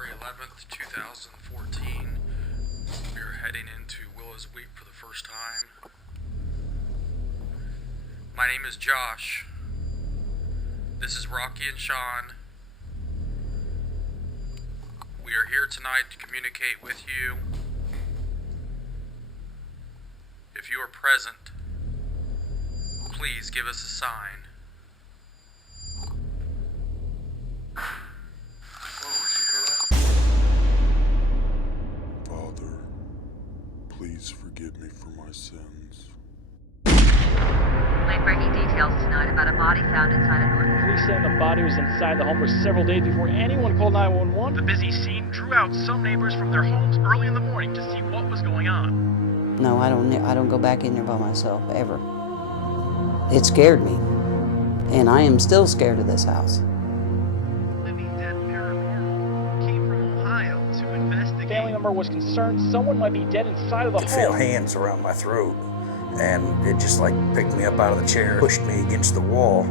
February 11th, 2014. We are heading into Willows Weep for the first time. My name is Josh. This is Rocky and Sean. We are here tonight to communicate with you. If you are present, please give us a sign. Father, please forgive me for my sins. Late-breaking details tonight about a body found inside a North. Police saying the body was inside the home for several days before anyone called 911. The busy scene drew out some neighbors from their homes early in the morning to see what was going on. No, I don't go back in there by myself, ever. It scared me, and I am still scared of this house. Living Dead Paranormal came from Ohio to investigate. Family member was concerned someone might be dead inside of the home. I felt hands around my throat, and it just like picked me up out of the chair, pushed me against the wall,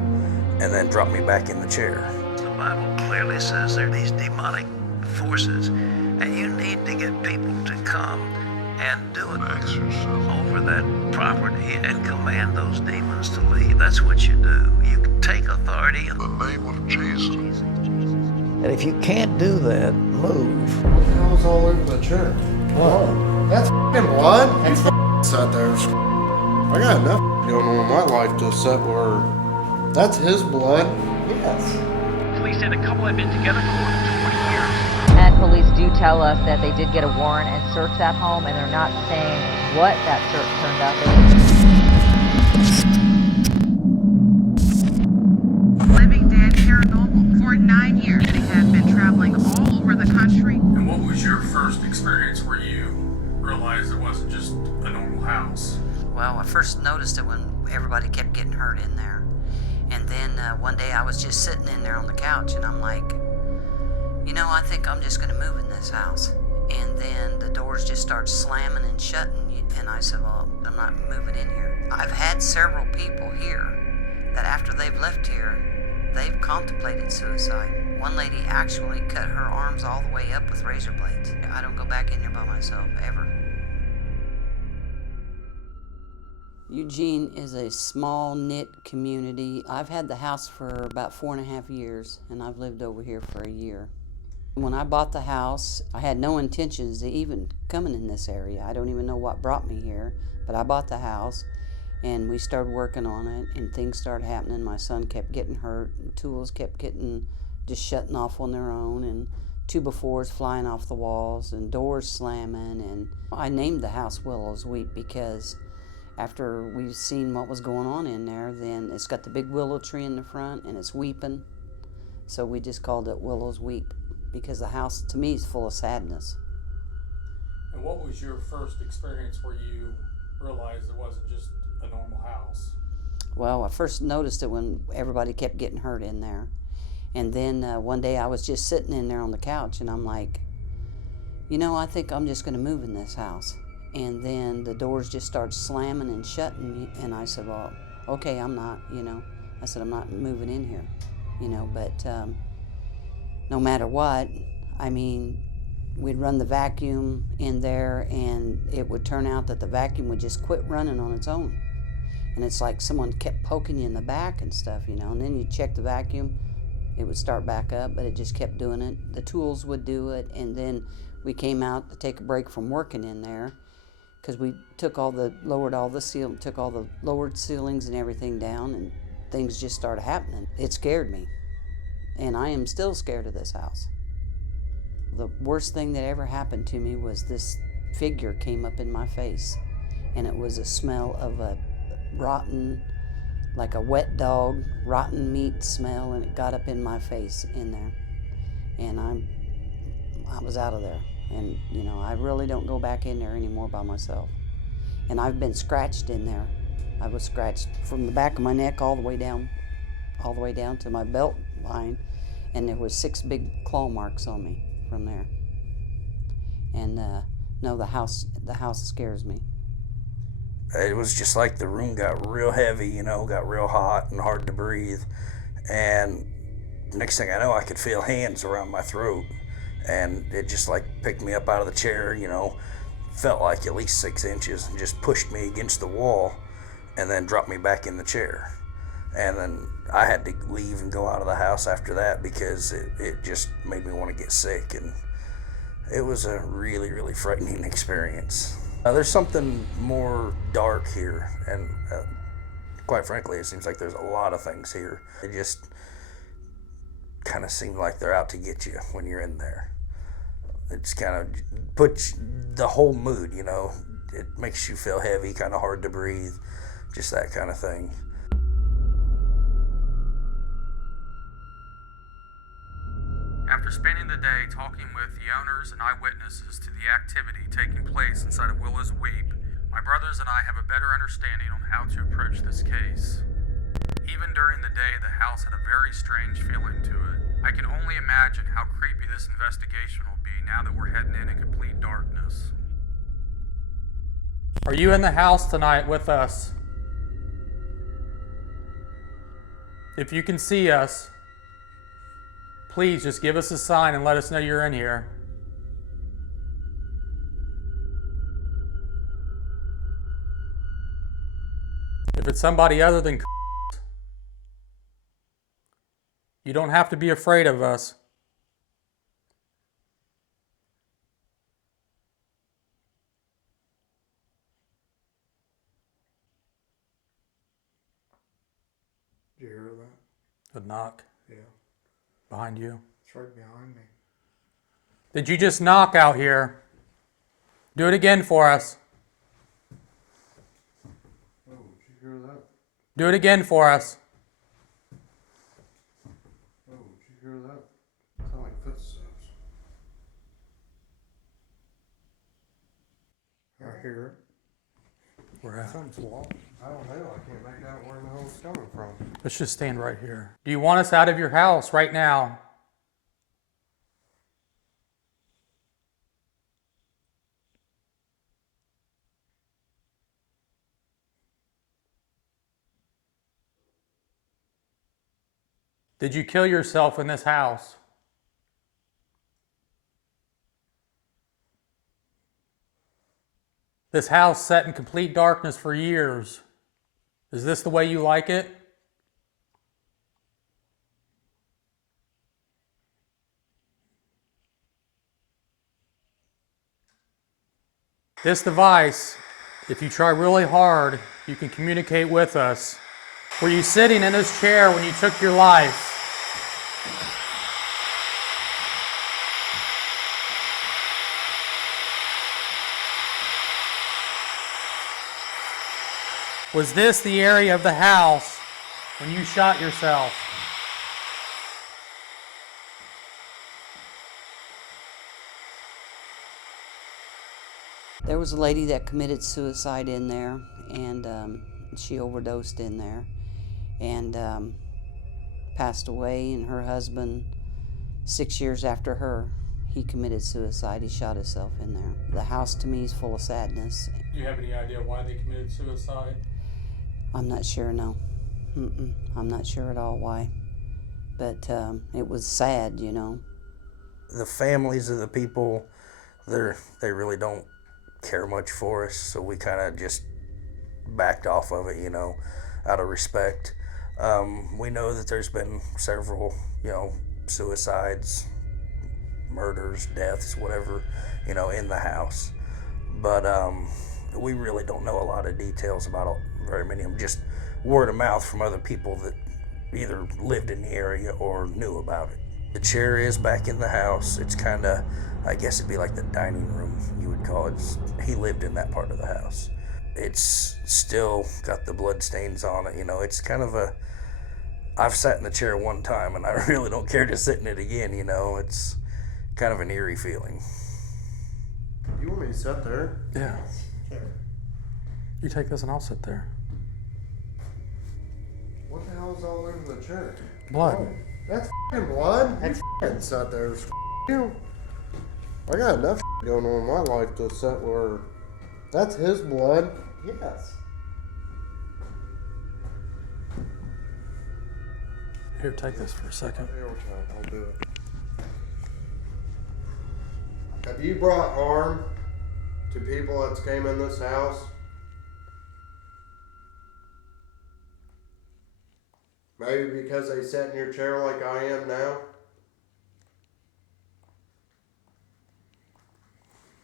and then dropped me back in the chair. The Bible clearly says there are these demonic forces, and you need to get people to come and do an exorcism over that property and command those demons to leave. That's what you do. You take authority in the name of Jesus. And if you can't do that, move. What the hell is all over the chair? Blood. That's f***ing blood? That's sat there. I got enough going on in my life to set where that's his blood. Yes. Police said the couple had been together for more than 20 years. And police do tell us that they did get a warrant and search that home, and they're not saying what that search turned out to be. Living Dead Paranormal. For 9 years, they have been traveling all over the country. And what was your first experience where you realized it wasn't just a normal house? Well, I first noticed it when everybody kept getting hurt in there. And then one day I was just sitting in there on the couch, and I'm like, you know, I think I'm just going to move in this house. And then the doors just start slamming and shutting. And I said, well, I'm not moving in here. I've had several people here that after they've left here, they've contemplated suicide. One lady actually cut her arms all the way up with razor blades. I don't go back in there by myself, ever. Eugene is a small knit community. I've had the house for about 4.5 years, and I've lived over here for a year. When I bought the house, I had no intentions of even coming in this area. I don't even know what brought me here, but I bought the house, and we started working on it, and things started happening. My son kept getting hurt, and tools kept just shutting off on their own, and 2x4s flying off the walls, and doors slamming. And I named the house Willows Weep because after we've seen what was going on in there, then it's got the big willow tree in the front, and it's weeping. So we just called it Willows Weep, because the house, to me, is full of sadness. And what was your first experience where you realized it wasn't just a normal house? Well, I first noticed it when everybody kept getting hurt in there. And then one day I was just sitting in there on the couch, and I'm like, you know, I think I'm just going to move in this house. And then the doors just started slamming and shutting, and I said, well, okay, I'm not, you know. I said, I'm not moving in here, you know, but no matter what, I mean, we'd run the vacuum in there, and it would turn out that the vacuum would just quit running on its own. And it's like someone kept poking you in the back and stuff, you know, and then you check the vacuum, it would start back up, but it just kept doing it. The tools would do it, and then we came out to take a break from working in there, because we took all the lowered ceilings and everything down, and things just started happening. It scared me, and I am still scared of this house. The worst thing that ever happened to me was this figure came up in my face, and it was a smell of a rotten, like a wet dog, rotten meat smell, and it got up in my face in there, and I was out of there. And, you know, I really don't go back in there anymore by myself. And I've been scratched in there. I was scratched from the back of my neck all the way down to my belt line. And there was 6 big claw marks on me from there. And, no, the house scares me. It was just like the room got real heavy, you know, got real hot and hard to breathe. And next thing I know, I could feel hands around my throat. and it just like picked me up out of the chair, felt like at least 6 inches, and just pushed me against the wall and then dropped me back in the chair. And then I had to leave and go out of the house after that because it just made me want to get sick, and it was a really, really frightening experience. There's something more dark here, and quite frankly, it seems like there's a lot of things here. It just kind of seem like they're out to get you when you're in there. It's kind of puts the whole mood, it makes you feel heavy, kind of hard to breathe, just that kind of thing. After spending the day talking with the owners and eyewitnesses to the activity taking place inside of Willows Weep, my brothers and I have a better understanding on how to approach this case. Even during the day, the house had a very strange feeling to it. I can only imagine how creepy this investigation will be now that we're heading in complete darkness. Are you in the house tonight with us? If you can see us, please just give us a sign and let us know you're in here. If it's somebody other than you don't have to be afraid of us. Did you hear that? A knock. Yeah. Behind you. It's right behind me. Did you just knock out here? Do it again for us. Oh, did you hear that? Do it again for us. Oh, did you hear that? Sound like footsteps. I hear it. Where at? Something's locked. I don't know. I can't make out where the hell it's coming from. Let's just stand right here. Do you want us out of your house right now? Did you kill yourself in this house? This house sat in complete darkness for years. Is this the way you like it? This device, if you try really hard, you can communicate with us. Were you sitting in this chair when you took your life? Was this the area of the house when you shot yourself? There was a lady that committed suicide in there, and she overdosed in there and passed away, and her husband, 6 years after her, he committed suicide. He shot himself in there. The house to me is full of sadness. Do you have any idea why they committed suicide? I'm not sure, no. I'm not sure at all why. But it was sad, The families of the people, they really don't care much for us, so we kind of just backed off of it, out of respect. We know that there's been several, suicides, murders, deaths, whatever, in the house. But we really don't know a lot of details about very many of them, just word of mouth from other people that either lived in the area or knew about it. The chair is back in the house. It's kind of, I guess it'd be like the dining room, you would call it. He lived in that part of the house. It's still got the blood stains on it, it's kind of I've sat in the chair one time and I really don't care to sit in it again, it's kind of an eerie feeling. You want me to sit there? Yeah. Sure. You take this and I'll sit there. What the hell is all over the chair? Blood. Oh, that's f***ing blood. That's f***ing sit there. I got enough going on in my life to sit where that's his blood. Yes. Here, take this for a second. I'll do it. Have you brought harm to people that came in this house? Maybe because they sat in your chair like I am now?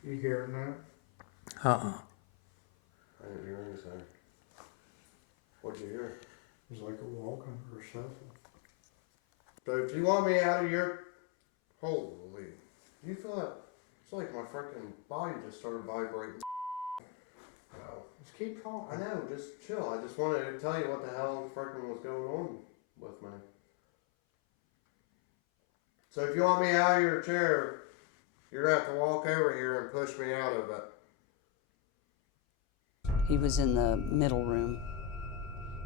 You hearing that? Uh-uh. I didn't hear anything. What'd you hear? It was like a walking or a shuffle. So if you want me out of your... Holy. You feel that? It's like my freaking body just started vibrating. Oh. Just keep talking. I know, just chill. I just wanted to tell you what the hell freaking was going on with me. So if you want me out of your chair, you're gonna have to walk over here and push me out of it. He was in the middle room,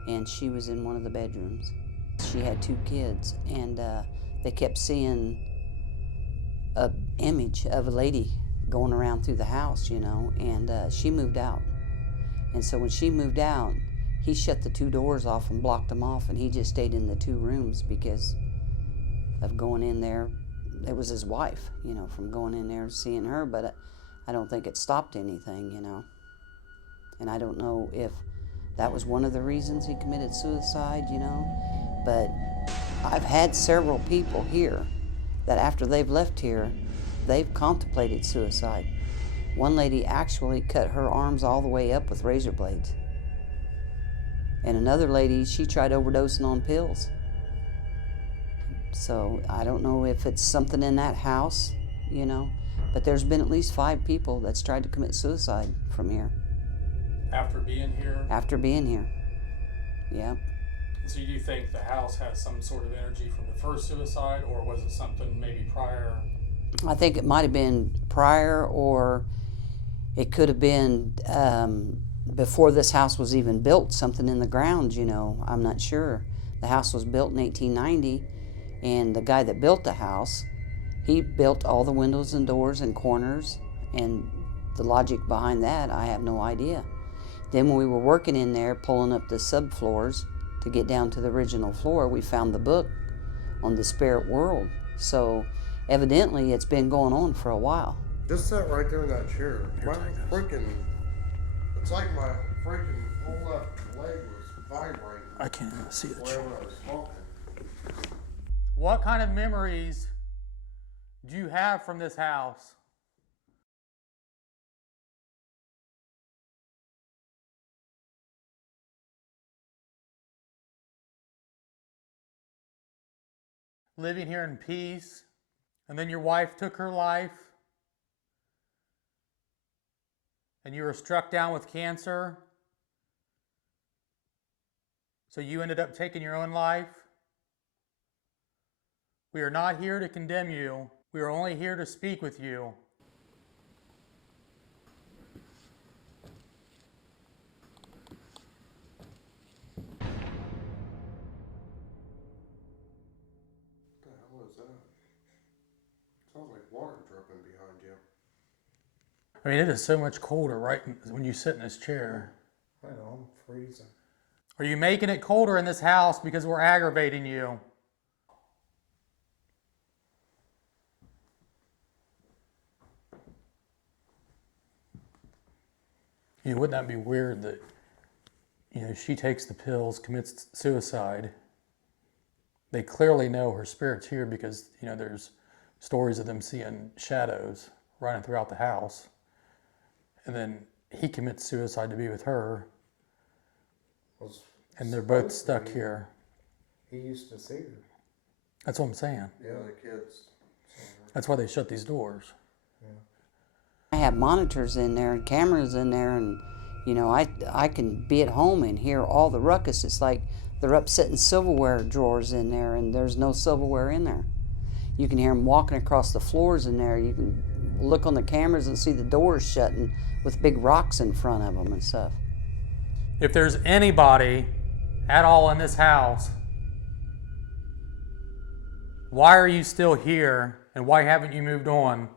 and she was in one of the bedrooms. She had 2 kids, and they kept seeing an image of a lady going around through the house, you know, and she moved out. And so when she moved out, he shut the 2 doors off and blocked them off, and he just stayed in the 2 rooms because of going in there. It was his wife, you know, from going in there and seeing her, but I don't think it stopped anything, you know. And I don't know if that was one of the reasons he committed suicide, you know. But I've had several people here that after they've left here, they've contemplated suicide. One lady actually cut her arms all the way up with razor blades. And another lady, she tried overdosing on pills. So I don't know if it's something in that house, you know, but there's been at least 5 people that's tried to commit suicide from here. After being here? After being here, yeah. So do you think the house has some sort of energy from the first suicide, or was it something maybe prior? I think it might have been prior, or it could have been before this house was even built, something in the ground, you know. I'm not sure. The house was built in 1890, and the guy that built the house, he built all the windows and doors and corners, and the logic behind that, I have no idea. Then when we were working in there, pulling up the subfloors to get down to the original floor, we found the book on the spirit world. So evidently it's been going on for a while. Just sit right there in that chair. My freaking... It's like my freaking whole left leg was vibrating. I can't even see the chair. Whenever I was talking. What kind of memories do you have from this house? Living here in peace, and then your wife took her life, and you were struck down with cancer, so you ended up taking your own life. We are not here to condemn you. We are only here to speak with you. What the hell is that? Sounds like water dripping behind you. I mean, it is so much colder right when you sit in this chair. I know, I'm freezing. Are you making it colder in this house because we're aggravating you? You know, wouldn't that be weird that, you know, she takes the pills, commits suicide. They clearly know her spirit's here because, you know, there's stories of them seeing shadows running throughout the house. And then he commits suicide to be with her. And they're both stuck here. He used to see her. That's what I'm saying. Yeah, the kids. That's why they shut these doors. I have monitors in there and cameras in there, and you know, I can be at home and hear all the ruckus. It's like they're upsetting silverware drawers in there, and there's no silverware in there. You can hear them walking across the floors in there. You can look on the cameras and see the doors shutting with big rocks in front of them and stuff. If there's anybody at all in this house, why are you still here, and why haven't you moved on?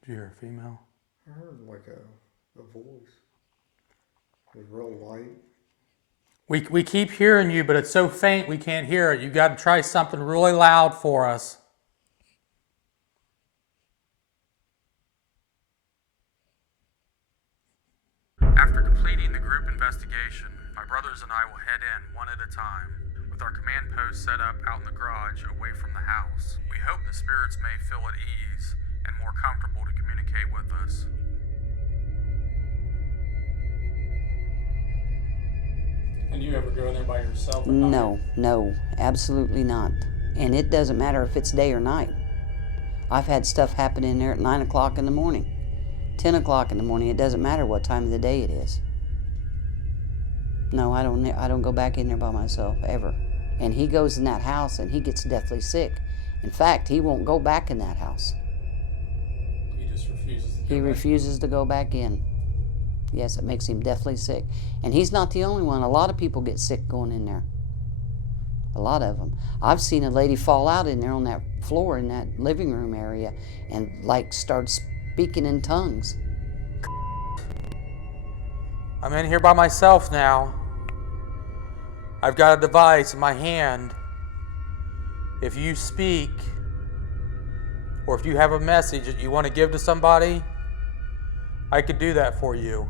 Did you hear a female? I heard like a voice. It was real light. We keep hearing you, but it's so faint we can't hear it. You got to try something really loud for us. After completing the group investigation, my brothers and I will head in one at a time, with our command post set up out in the garage away from the house. We hope the spirits may feel at ease and more comfortable to communicate with us. And do you ever go in there by yourself at night? No, no, absolutely not. And it doesn't matter if it's day or night. I've had stuff happen in there at 9 o'clock in the morning, 10 o'clock in the morning. It doesn't matter what time of the day it is. No, I don't go back in there by myself, ever. And he goes in that house and he gets deathly sick. In fact, he won't go back in that house. He just refuses to He refuses to go back in. Yes, it makes him deathly sick. And he's not the only one. A lot of people get sick going in there. A lot of them. I've seen a lady fall out in there on that floor in that living room area and like start speaking in tongues. I'm in here by myself now. I've got a device in my hand. If you speak, or if you have a message that you want to give to somebody, I could do that for you.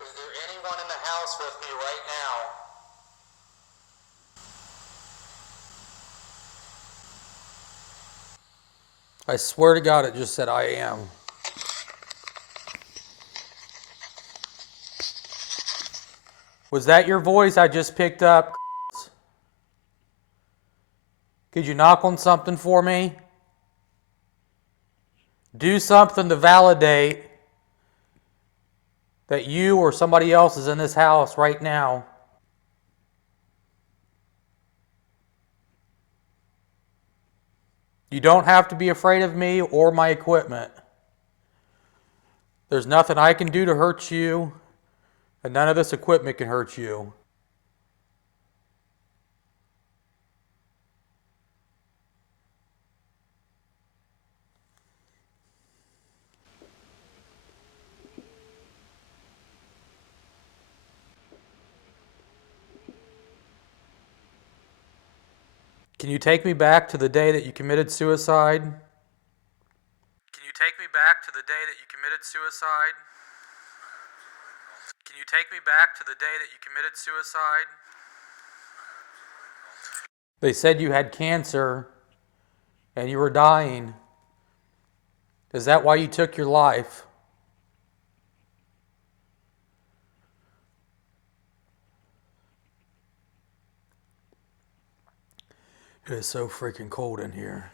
Is there anyone in the house with me right now? I swear to God, it just said I am. Was that your voice I just picked up? Could you knock on something for me? Do something to validate that you or somebody else is in this house right now. You don't have to be afraid of me or my equipment. There's nothing I can do to hurt you, and none of this equipment can hurt you. Can you take me back to the day that you committed suicide? Can you take me back to the day that you committed suicide? Can you take me back to the day that you committed suicide? They said you had cancer and you were dying. Is that why you took your life? It is so freaking cold in here.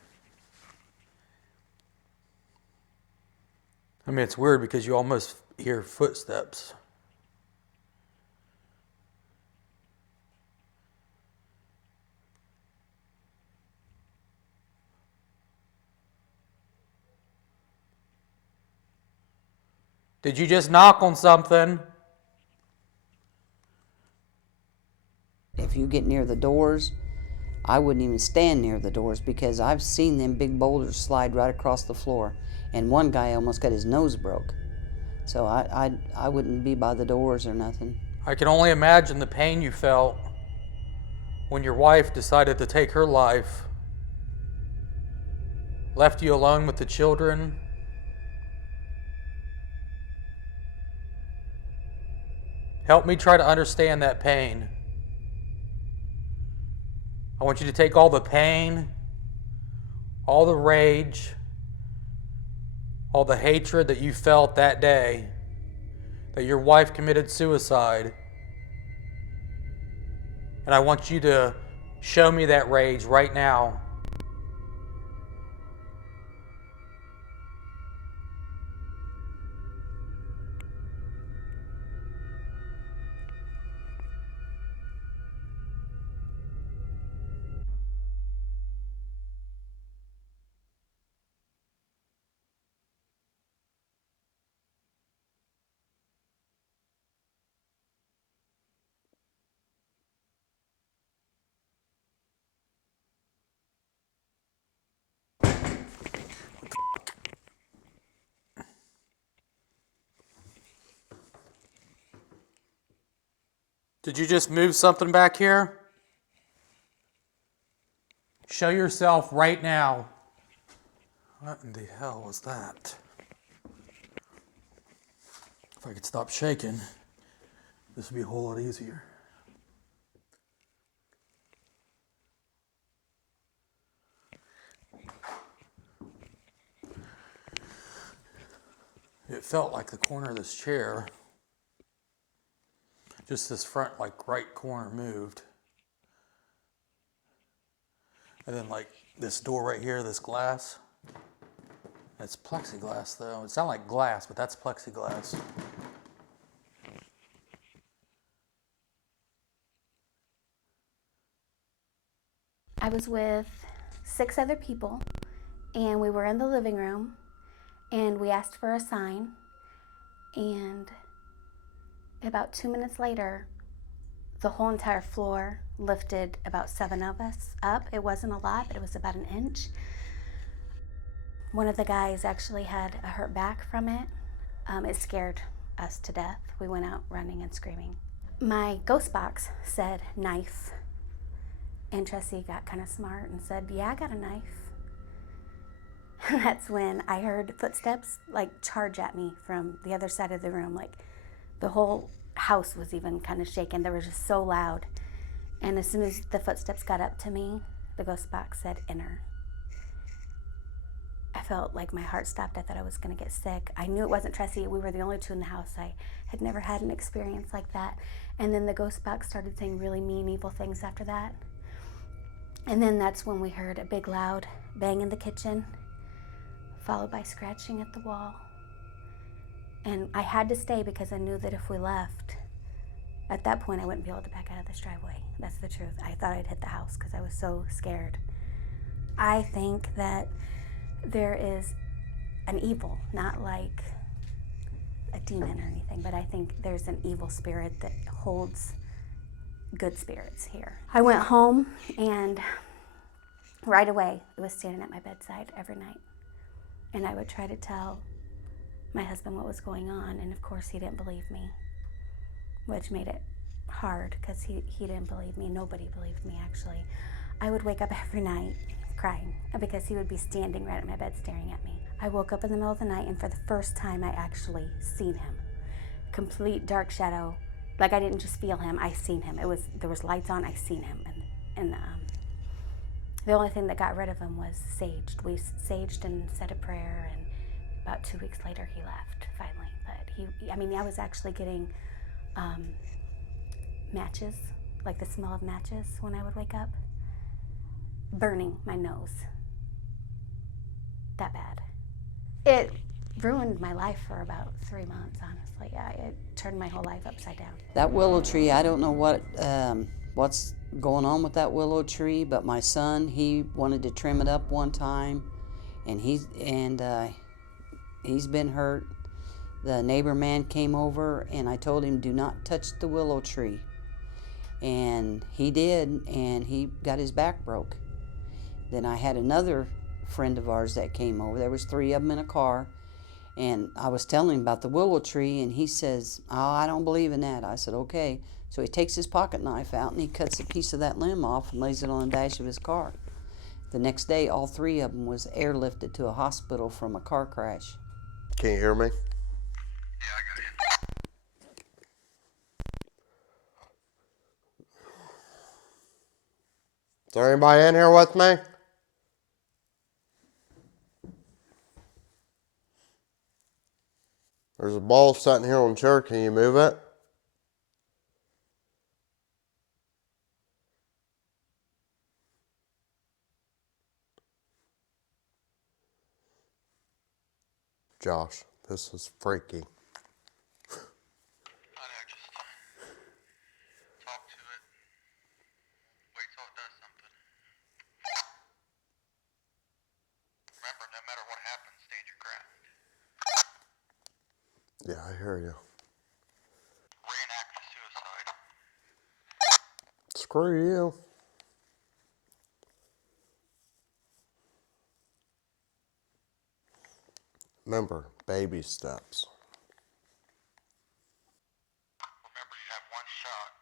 I mean, it's weird because you almost hear footsteps. Did you just knock on something? If you get near the doors, I wouldn't even stand near the doors because I've seen them big boulders slide right across the floor. And one guy almost got his nose broke. So I wouldn't be by the doors or nothing. I can only imagine the pain you felt when your wife decided to take her life, left you alone with the children. Help me try to understand that pain. I want you to take all the pain, all the rage, all the hatred that you felt that day that your wife committed suicide. And I want you to show me that rage right now. Did you just move something back here? Show yourself right now. What in the hell was that? If I could stop shaking, this would be a whole lot easier. It felt like the corner of this chair, just this front, like right corner moved. And then like this door right here, this glass. It's plexiglass though. It sounds like glass, but that's plexiglass. I was with 6 other people, and we were in the living room, and we asked for a sign, and about 2 minutes later, the whole entire floor lifted about 7 of us up. It wasn't a lot, but it was about an inch. One of the guys actually had a hurt back from it. It scared us to death. We went out running and screaming. My ghost box said knife, and Tressie got kind of smart and said, yeah, I got a knife. And that's when I heard footsteps like charge at me from the other side of the room. Like the whole house was even kind of shaken. They were just so loud. And as soon as the footsteps got up to me, the ghost box said enter. I felt like my heart stopped. I thought I was going to get sick. I knew it wasn't Tressie. We were the only 2 in the house. I had never had an experience like that. And then the ghost box started saying really mean, evil things after that. And then that's when we heard a big loud bang in the kitchen, followed by scratching at the wall. And I had to stay because I knew that if we left, at that point I wouldn't be able to back out of this driveway. That's the truth. I thought I'd hit the house because I was so scared. I think that there is an evil, not like a demon or anything, but I think there's an evil spirit that holds good spirits here. I went home, and right away it was standing at my bedside every night. And I would try to tell my husband what was going on, and of course he didn't believe me, which made it hard because he didn't believe me. Nobody believed me, actually. I would wake up every night crying because he would be standing right at my bed staring at me. I woke up in the middle of the night, and for the first time I actually seen him. Complete dark shadow. Like I didn't just feel him, I seen him. There was lights on, I seen him. And the only thing that got rid of him was saged. We saged and said a prayer, and about 2 weeks later he left finally. But I was actually getting matches, like the smell of matches when I would wake up, burning my nose. That bad. It ruined my life for about 3 months, honestly. Yeah, it turned my whole life upside down. That willow tree, I don't know what's going on with that willow tree, but my son, he wanted to trim it up one time, and he's been hurt. The neighbor man came over, and I told him, do not touch the willow tree. And he did, and he got his back broke. Then I had another friend of ours that came over. There was 3 of them in a car, and I was telling him about the willow tree, and he says, oh, I don't believe in that. I said, okay. So he takes his pocket knife out, and he cuts a piece of that limb off and lays it on the dash of his car. The next day, all 3 of them was airlifted to a hospital from a car crash. Can you hear me? Yeah, I got you. Is there anybody in here with me? There's a ball sitting here on the chair. Can you move it? Josh, this is freaky. I know, just talk to it. Wait till it does something. Remember, no matter what happens, stand your ground. Yeah, I hear you. Reenact the suicide. Screw you. Remember, baby steps. Remember, you have one shot.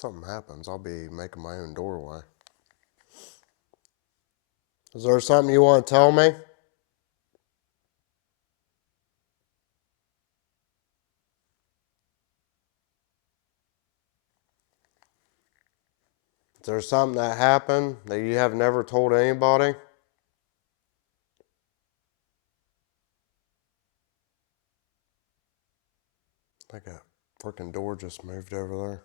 something happens, I'll be making my own doorway. Is there something you want to tell me? Is there something that happened that you have never told anybody? I think that freaking door just moved over there.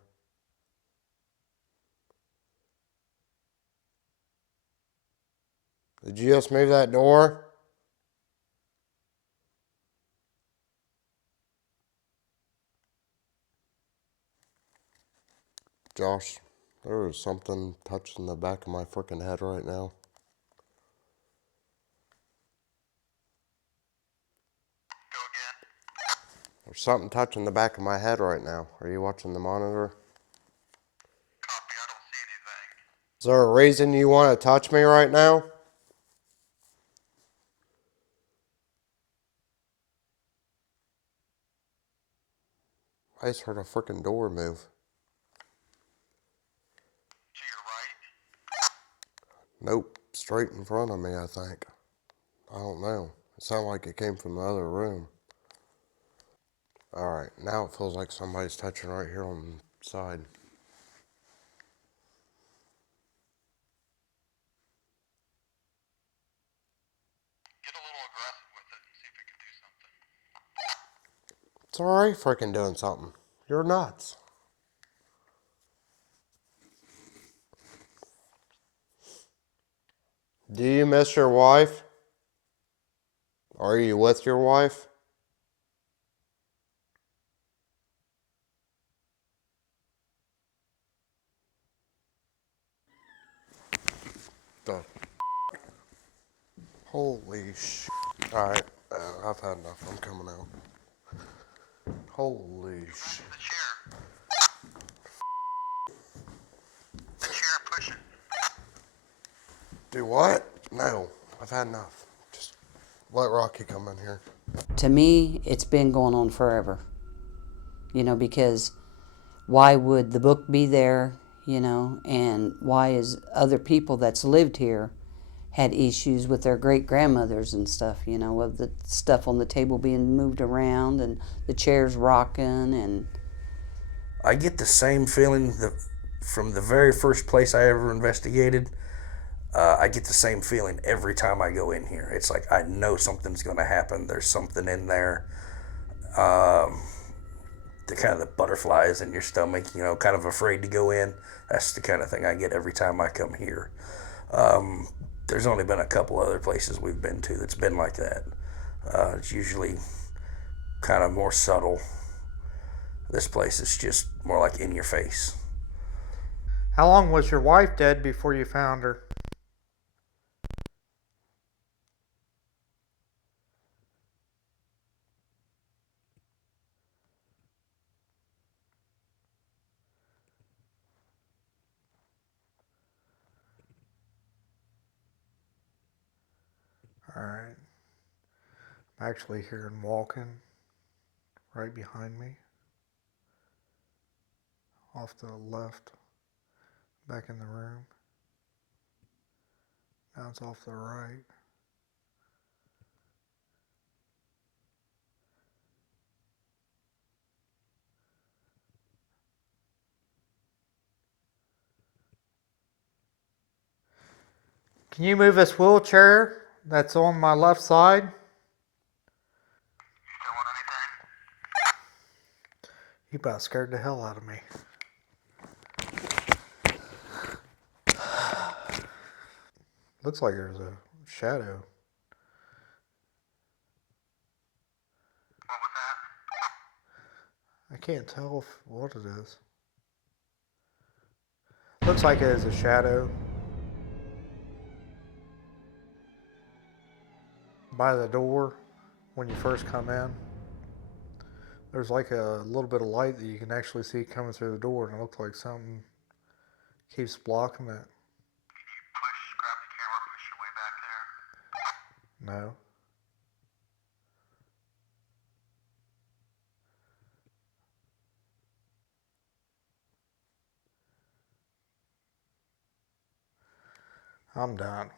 Did you just move that door? Josh, there is something touching the back of my freaking head right now. Go again. There's something touching the back of my head right now. Are you watching the monitor? Copy, I don't see anything. Is there a reason you want to touch me right now? I just heard a freaking door move. To your right? Nope, straight in front of me, I think. I don't know. It sounded like it came from the other room. Alright, now it feels like somebody's touching right here on the side. Get a little aggressive with it and see if it can do something. It's alright freaking doing something. You're nuts. Do you miss your wife? Are you with your wife? The holy shit. Alright, I've had enough. I'm coming out. Holy shit. The chair. The chair, push it. Do what? No, I've had enough. Just let Rocky come in here. To me, it's been going on forever. You know, because why would the book be there, you know, and why is other people that's lived here had issues with their great-grandmothers and stuff, you know, of the stuff on the table being moved around and the chairs rocking and... I get the same feeling from the very first place I ever investigated. I get the same feeling every time I go in here. It's like I know something's going to happen. There's something in there. The kind of the butterflies in your stomach, you know, kind of afraid to go in. That's the kind of thing I get every time I come here. There's only been a couple other places we've been to that's been like that. It's usually kind of more subtle. This place is just more like in your face. How long was your wife dead before you found her? Alright. I'm actually hearing walking right behind me. Off to the left. Back in the room. Now it's off to the right. Can you move this wheelchair that's on my left side? You feeling anything? You about scared the hell out of me. Looks like there's a shadow. What was that? I can't tell what it is. Looks like it is a shadow. By the door when you first come in. There's like a little bit of light that you can actually see coming through the door, and it looks like something keeps blocking it. Can you grab the camera, push your way back there? No. I'm done.